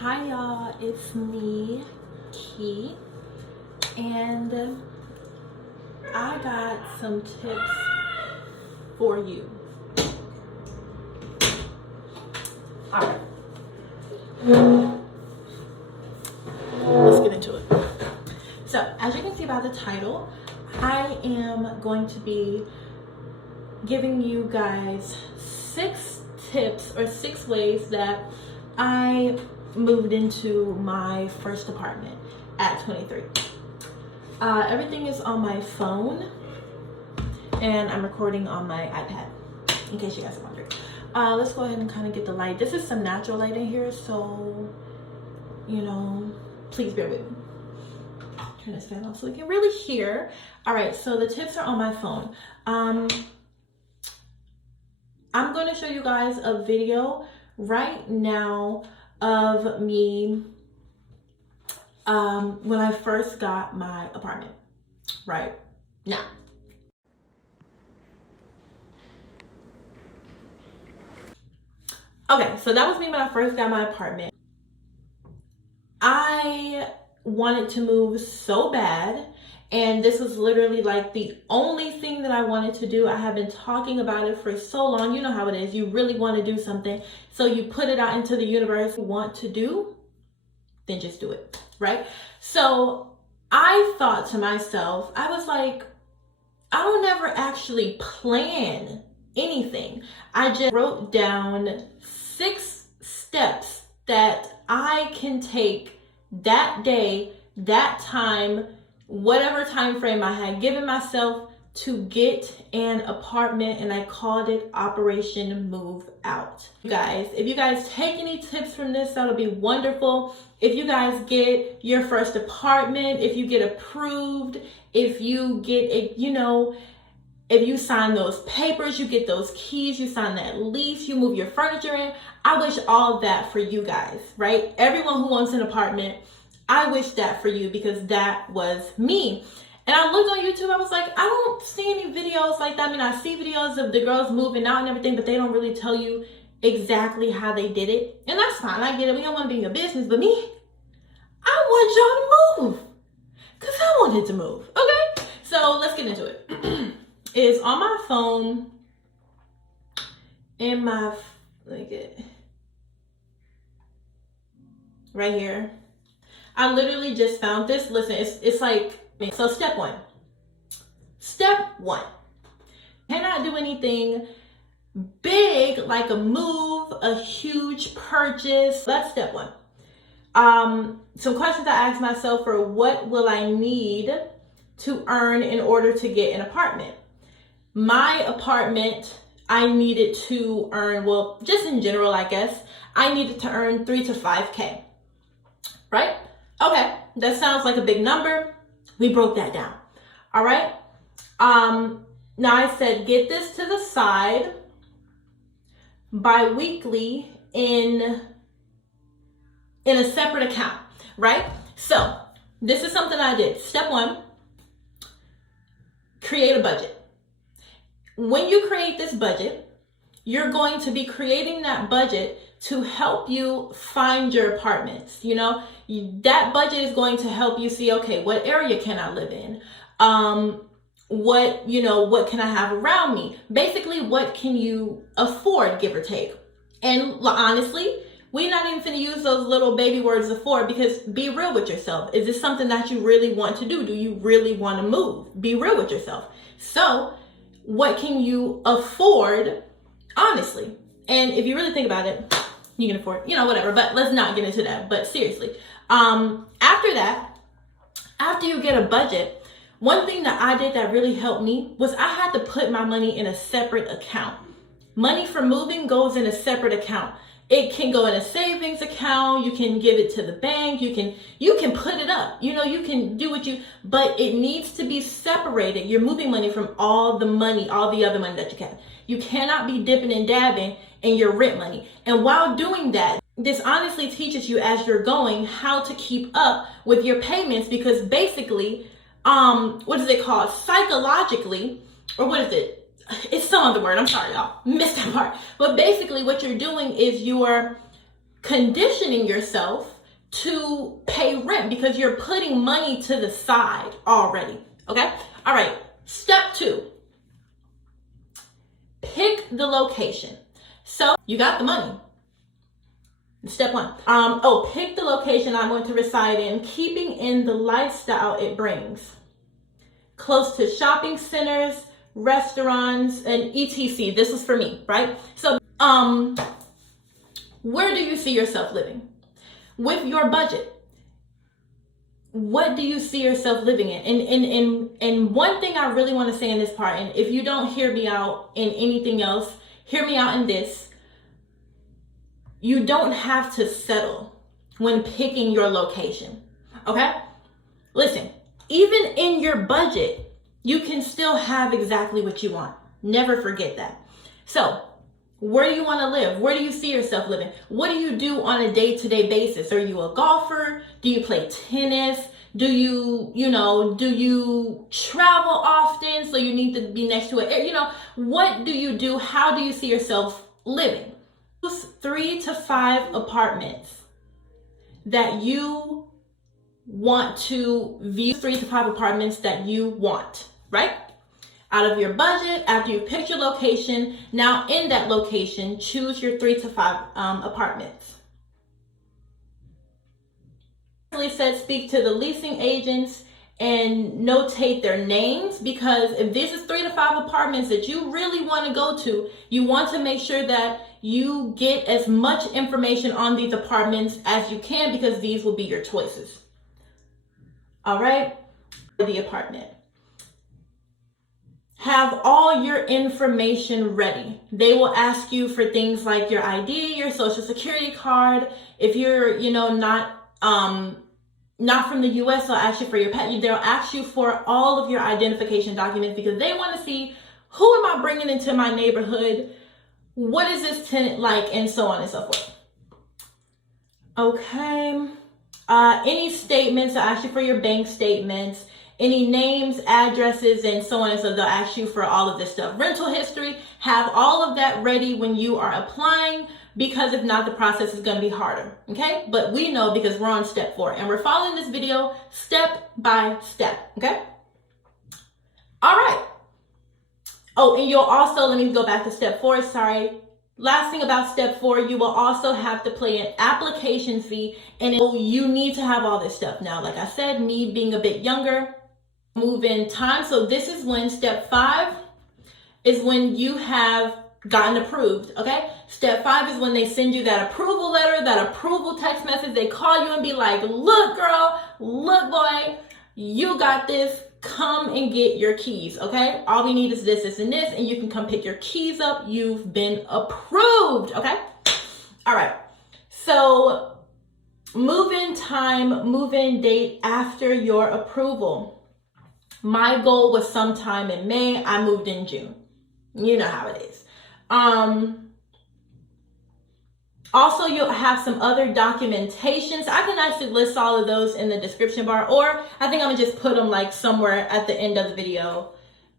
Hi y'all, it's me, Key, and I got some tips for you. Alright, let's get into it. So, as you can see by the title, I am going to be giving you guys 6 tips or 6 ways that I moved into my first apartment at 23. Everything is on my phone and I'm recording on my iPad in case you guys are wondering. Let's go ahead and kind of get the light. This is some natural light in here, so please bear with me. Turn this fan off so we can really hear. All right, so the tips are on my phone. I'm going to show you guys a video right now of me when I first got my apartment. Right now. Okay, so that was me when I first got my apartment. I wanted to move so bad, and this was literally like the only thing that I wanted to do. I have been talking about it for so long. You know how it is. You really want to do something, so you put it out into the universe. You want to do, then just do it, right? So I thought to myself, I was like, I don't ever actually plan anything. I just wrote down 6 steps that I can take that day, that time, whatever time frame I had given myself to get an apartment, and I called it Operation Move Out. You guys, if you guys take any tips from this, that'll be wonderful. If you guys get your first apartment, if you get approved, if you get a, if you sign those papers, you get those keys, you sign that lease, you move your furniture in, I wish all of that for you guys, right? Everyone who wants an apartment, I wish that for you, because that was me. And I looked on YouTube, I was like, I don't see any videos like that. I mean, I see videos of the girls moving out and everything, but they don't really tell you exactly how they did it. And that's fine, I get it. We don't want to be in your business, but me, I want y'all to move, because I wanted to move, okay? So let's get into it. It's on my phone, in my, right here. I literally just found this. Listen, it's like, so step 1. Step 1. Cannot do anything big like a move, a huge purchase. That's step 1. Some questions I asked myself are, what will I need to earn in order to get an apartment? My apartment, I needed to earn, well, just in general, I guess, I needed to earn 3 to 5K, right? Okay, that sounds like a big number. We broke that down, all right? Now I said, get this to the side bi-weekly in a separate account, right? So this is something I did. Step 1, create a budget. When you create this budget, you're going to be creating that budget to help you find your apartments. That budget is going to help you see, okay, what area can I live in? What can I have around me? Basically, what can you afford, give or take? And honestly, we're not even going to use those little baby words afford, because be real with yourself. Is this something that you really want to do? Do you really want to move? Be real with yourself. So what can you afford, honestly? And if you really think about it, you can afford, whatever, but let's not get into that. But seriously, after that, after you get a budget, one thing that I did that really helped me was I had to put my money in a separate account. Money for moving goes in a separate account. It can go in a savings account. You can give it to the bank. You can put it up. You can do but it needs to be separated. You're moving money from all the other money that you can. You cannot be dipping and dabbing in your rent money. And while doing that, this honestly teaches you as you're going how to keep up with your payments, because basically, what is it called? Psychologically, or what is it? It's some other word. I'm sorry, y'all. Missed that part. But basically what you're doing is you're conditioning yourself to pay rent because you're putting money to the side already. Okay? All right. Step 2. Pick the location. So you got the money. Step 1. Pick the location I'm going to reside in, keeping in the lifestyle it brings. Close to shopping centers, restaurants, and etc. This is for me, right? So, where do you see yourself living? With your budget, what do you see yourself living in? And one thing I really want to say in this part, and if you don't hear me out in anything else, hear me out in this. You don't have to settle when picking your location, okay? Listen, even in your budget, you can still have exactly what you want. Never forget that. So, where do you want to live? Where do you see yourself living? What do you do on a day-to-day basis? Are you a golfer? Do you play tennis? Do you travel often? So you need to be next to it. What do you do? How do you see yourself living? 3 to 5 apartments that you want to view. 3 to 5 apartments that you want, right? Out of your budget, after you pick your location, now in that location, choose your 3 to 5 apartments. It said speak to the leasing agents and notate their names, because if this is 3 to 5 apartments that you really want to go to, you want to make sure that you get as much information on these apartments as you can, because these will be your choices. All right, the apartment. Have all your information ready. They will ask you for things like your ID, your social security card. If you're, not from the US, they'll ask you for your pet. They'll ask you for all of your identification documents, because they want to see, who am I bringing into my neighborhood? What is this tenant like? And so on and so forth. Okay. Any statements, they'll ask you for your bank statements, any names, addresses, and so on. And so they'll ask you for all of this stuff. Rental history, have all of that ready when you are applying, because if not, the process is going to be harder. Okay. But we know, because we're on step 4 and we're following this video step by step. Okay. All right. Oh, and you'll also, let me go back to step 4. Sorry. Last thing about step 4, you will also have to pay an application fee, and you need to have all this stuff. Now, like I said, me being a bit younger, move in time. So this is when step 5 is when you have gotten approved. Okay. Step 5 is when they send you that approval letter, that approval text message. They call you and be like, look, girl, look, boy, you got this. Come and get your keys. Okay. All we need is this, this, and this, and you can come pick your keys up. You've been approved. Okay. All right. So move-in time, move-in date after your approval. My goal was sometime in May. I moved in June. You know how it is. Also, you'll have some other documentations. I can actually list all of those in the description bar, or I think I'm gonna just put them like somewhere at the end of the video,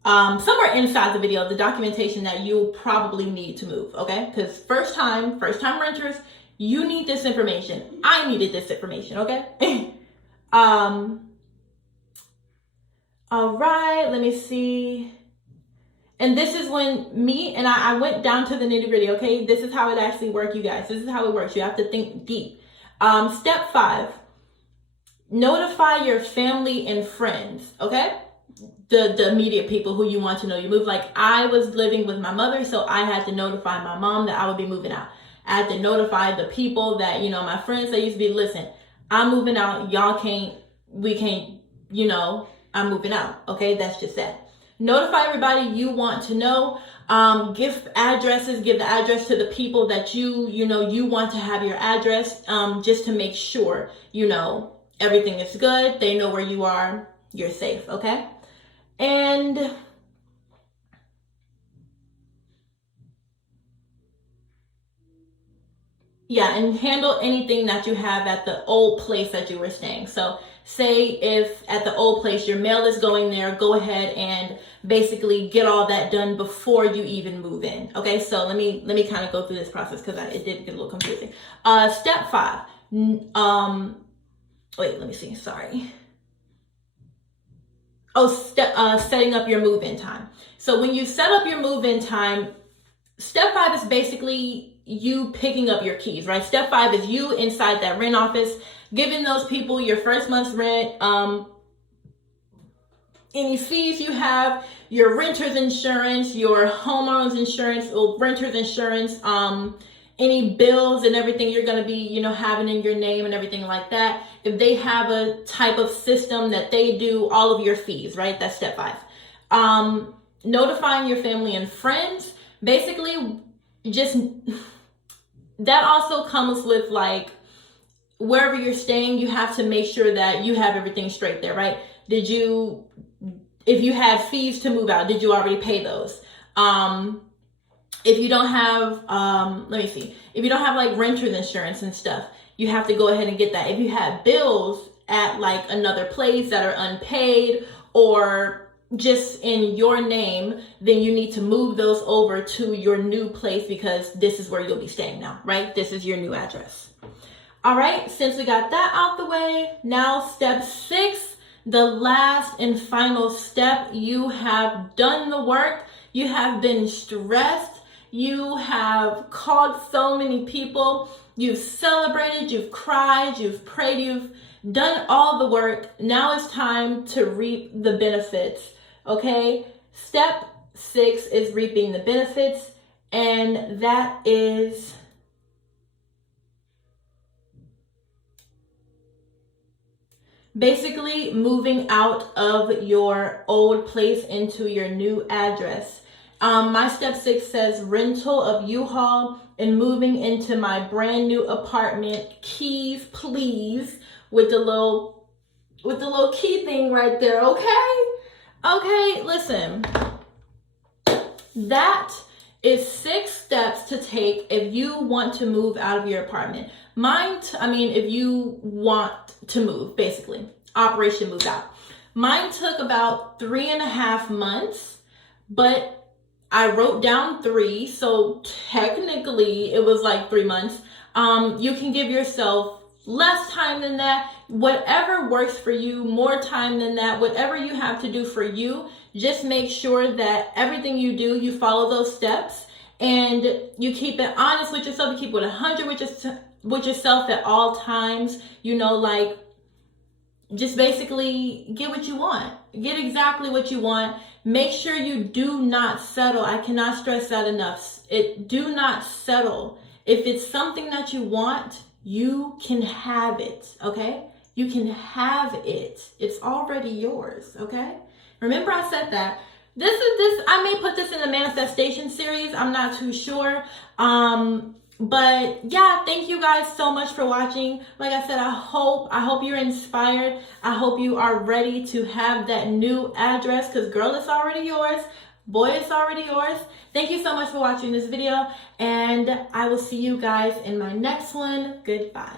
somewhere inside the video, the documentation that you'll probably need to move. Okay. Because first time renters, you need this information. I needed this information. Okay. All right, let me see. And this is when I went down to the nitty gritty. Okay. This is how it actually works, you guys. This is how it works. You have to think deep. Step 5, notify your family and friends. Okay. The immediate people who you want to know you move. Like, I was living with my mother, so I had to notify my mom that I would be moving out. I had to notify the people that, my friends that used to be, listen, I'm moving out. We can't, I'm moving out. Okay. That's just that. Notify everybody you want to know. Give the address to the people that you want to have your address, just to make sure, everything is good. They know where you are. You're safe. Okay. And yeah, and handle anything that you have at the old place that you were staying. So say if at the old place your mail is going there, go ahead and basically get all that done before you even move in. Okay, so let me kind of go through this process, because it did get a little confusing. Step 5, wait, let me see, sorry. Oh, setting up your move-in time. So when you set up your move-in time, step 5 is basically you picking up your keys, right? Step 5 is you inside that rent office, giving those people your first month's rent, any fees you have, your renter's insurance, your homeowner's insurance, or renter's insurance, any bills and everything you're going to be, having in your name and everything like that. If they have a type of system that they do all of your fees, right? That's step 5. Notifying your family and friends. Basically, just that also comes with like wherever you're staying, you have to make sure that you have everything straight there, right? If you had fees to move out, did you already pay those? If you don't have, if you don't have like renter's insurance and stuff, you have to go ahead and get that. If you have bills at like another place that are unpaid or just in your name, then you need to move those over to your new place because this is where you'll be staying now, right? This is your new address. All right, since we got that out the way, now step 6, the last and final step. You have done the work. You have been stressed. You have called so many people. You've celebrated, you've cried, you've prayed, you've done all the work. Now it's time to reap the benefits, okay? Step 6 is reaping the benefits, and that is basically moving out of your old place into your new address. My step 6 says rental of U-Haul and moving into my brand new apartment. Keys, please, with the little key thing right there. Okay, listen. That is 6 steps to take if you want to move out of your apartment. If you want to move, basically, Operation Move Out. Mine took about 3.5 months, but I wrote down 3, so technically it was like 3 months. You can give yourself less time than that. Whatever works for you, more time than that, whatever you have to do for you, just make sure that everything you do, you follow those steps and you keep it honest with yourself. You keep it 100 with yourself at all times. Just basically get what you want. Get exactly what you want. Make sure you do not settle. I cannot stress that enough. Do not settle. If it's something that you want, you can have it, okay? You can have it. It's already yours, okay? Remember I said that. I may put this in the manifestation series. I'm not too sure. But yeah, thank you guys so much for watching. Like I said, I hope you're inspired. I hope you are ready to have that new address because girl, it's already yours. Boy, it's already yours. Thank you so much for watching this video and I will see you guys in my next one. Goodbye.